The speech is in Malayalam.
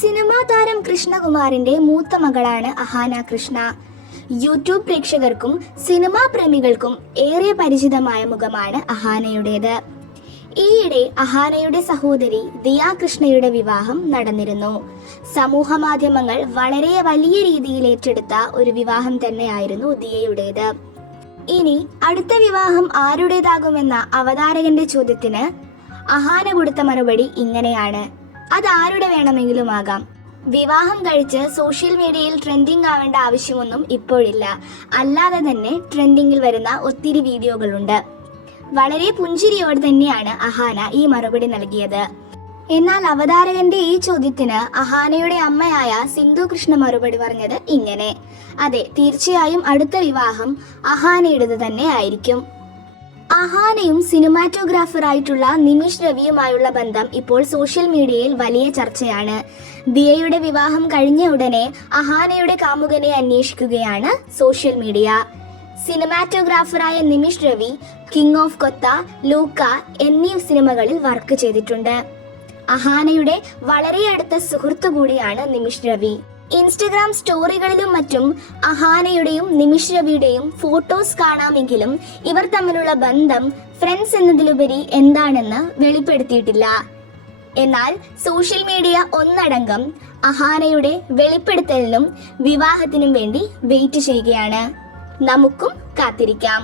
സിനിമാ താരം കൃഷ്ണകുമാറിന്റെ മൂത്ത മകളാണ് അഹാന കൃഷ്ണ. യൂട്യൂബ് പ്രേക്ഷകർക്കും സിനിമാ പ്രേമികൾക്കും ഏറെ പരിചിതമായ മുഖമാണ് അഹാനയുടേത്. ഈയിടെ അഹാനയുടെ സഹോദരി ദിയ കൃഷ്ണയുടെ വിവാഹം നടന്നിരുന്നു. സമൂഹ മാധ്യമങ്ങൾ വളരെ വലിയ രീതിയിൽ ഏറ്റെടുത്ത ഒരു വിവാഹം തന്നെയായിരുന്നു ദിയയുടേത്. ഇനി അടുത്ത വിവാഹം ആരുടേതാകുമെന്ന അവതാരകന്റെ ചോദ്യത്തിന് അഹാന കൊടുത്ത മറുപടി ഇങ്ങനെയാണ്: അതാരുടെ വേണമെങ്കിലും ആകാം. വിവാഹം കഴിച്ച് സോഷ്യൽ മീഡിയയിൽ ട്രെൻഡിങ് ആവേണ്ട ആവശ്യമൊന്നും ഇപ്പോഴില്ല. അല്ലാതെ തന്നെ ട്രെൻഡിങ്ങിൽ വരുന്ന ഒത്തിരി വീഡിയോകളുണ്ട്. വളരെ പുഞ്ചിരിയോടെ തന്നെയാണ് അഹാന ഈ മറുപടി നൽകിയത്. എന്നാൽ അവതാരകന്റെ ഈ ചോദ്യത്തിന് അഹാനയുടെ അമ്മയായ സിന്ധു കൃഷ്ണ മറുപടി പറഞ്ഞത് ഇങ്ങനെ: അതെ, തീർച്ചയായും അടുത്ത വിവാഹം അഹാനയുടേത് തന്നെ ആയിരിക്കും. അഹാനയും സിനിമാറ്റോഗ്രാഫറായിട്ടുള്ള നിമിഷ് രവിയുമായുള്ള ബന്ധം ഇപ്പോൾ സോഷ്യൽ മീഡിയയിൽ വലിയ ചർച്ചയാണ്. ദിയയുടെ വിവാഹം കഴിഞ്ഞ ഉടനെ അഹാനയുടെ കാമുകനെ അന്വേഷിക്കുകയാണ് സോഷ്യൽ മീഡിയ. സിനിമാറ്റോഗ്രാഫറായ നിമിഷ് രവി കിങ് ഓഫ് കൊത്ത, ലൂക്ക എന്നീ സിനിമകളിൽ വർക്ക് ചെയ്തിട്ടുണ്ട്. അഹാനയുടെ വളരെ അടുത്ത സുഹൃത്തു കൂടിയാണ് നിമിഷ് രവി. ഇൻസ്റ്റഗ്രാം സ്റ്റോറികളിലും മറ്റും അഹാനയുടെയും നിമിഷ് രവിയുടെയും ഫോട്ടോസ് കാണാമെങ്കിലും ഇവർ തമ്മിലുള്ള ബന്ധം ഫ്രണ്ട്സ് എന്നതിലുപരി എന്താണെന്ന് വെളിപ്പെടുത്തിയിട്ടില്ല. എന്നാൽ സോഷ്യൽ മീഡിയ ഒന്നടങ്കം അഹാനയുടെ വെളിപ്പെടുത്തലിനും വിവാഹത്തിനും വേണ്ടി വെയിറ്റ് ചെയ്യുകയാണ്. നമുക്കും കാത്തിരിക്കാം.